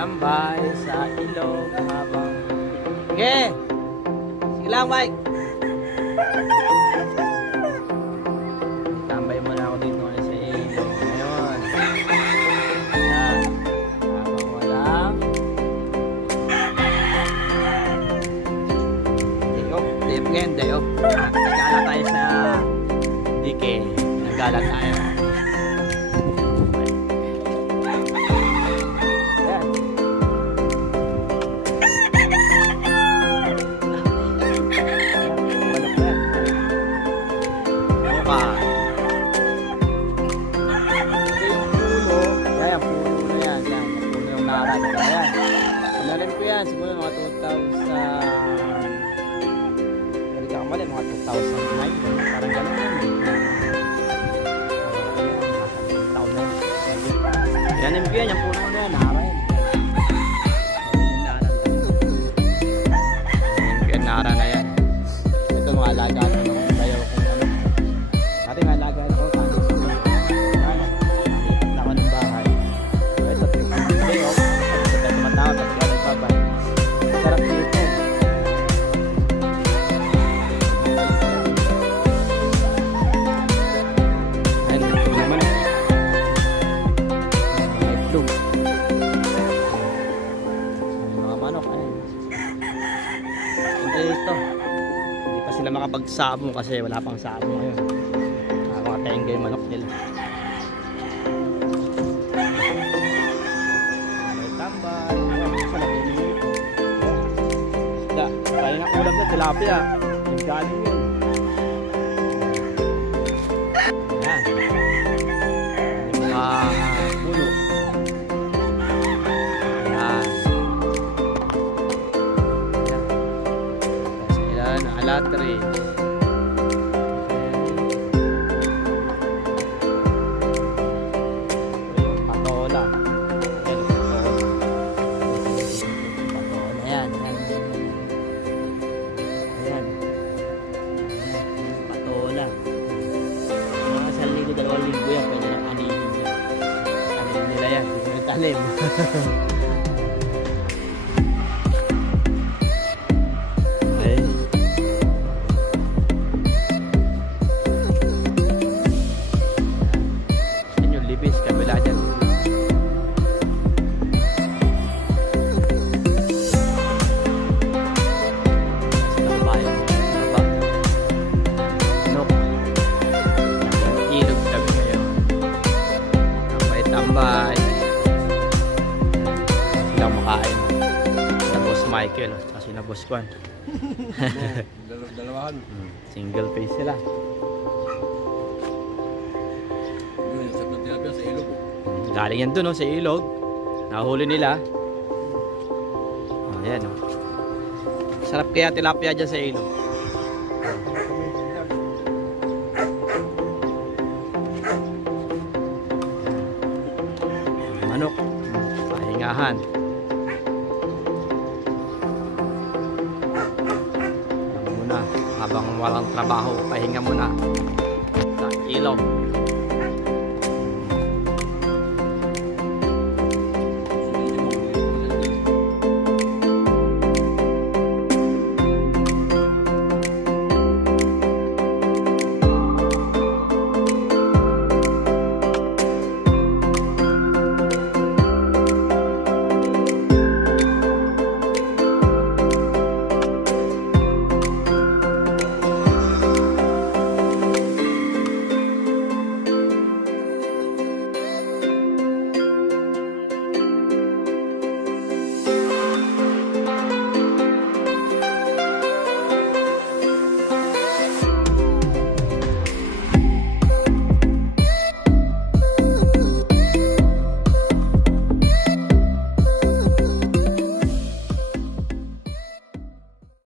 tambay sa ilog habang... Sige! Sige lang, Mike! Tambay muna ako dito ngayon sa ilog. Ngayon. Ayan. Habang walang... Day off. Day off ngayon, day off. Nagkala tayo sa dike. Nagkala tayo. Siguro mga 2009 parang gano'n yan yung yan yung puno na yan nara yan nara na yan ito mga alaga ng bayaw kung ano dati mga alaga ako ako ng bahay ito bayaw ito tumatawag at kaya nagbabay sarap dito. Ayan, ito naman. May itlog. May mga manok. Ayan. Ito. Hindi pa sila makapagsamo kasi wala pang samo ngayon. Mga tenggay manok nila. May tambay. Kaya ng ulam na tilapia. Yung galing yun. Ayan. Yung mga puno. Ayan. Ayan. Alatri. Yung patola. Ayan. Patola. Ayan. Patola. Mga isang linggo, 2 linggo yan. Pwede nang anihin yan. Tanim nila yan. Hindi nila tanim. Okay. Yan yung libis. Kabila dyan. Tambay silang makain na Boss Michael kasi na Boss Kwan. Dalawahan. Single face sila. Sa ilog. Galing yan dun sa ilog. Nahuli nila. Ayan o. Sarap kaya tilapia dyan sa ilog. Manok, pahingahan. Muna, habang walang trabaho, pahinga muna sa ilog.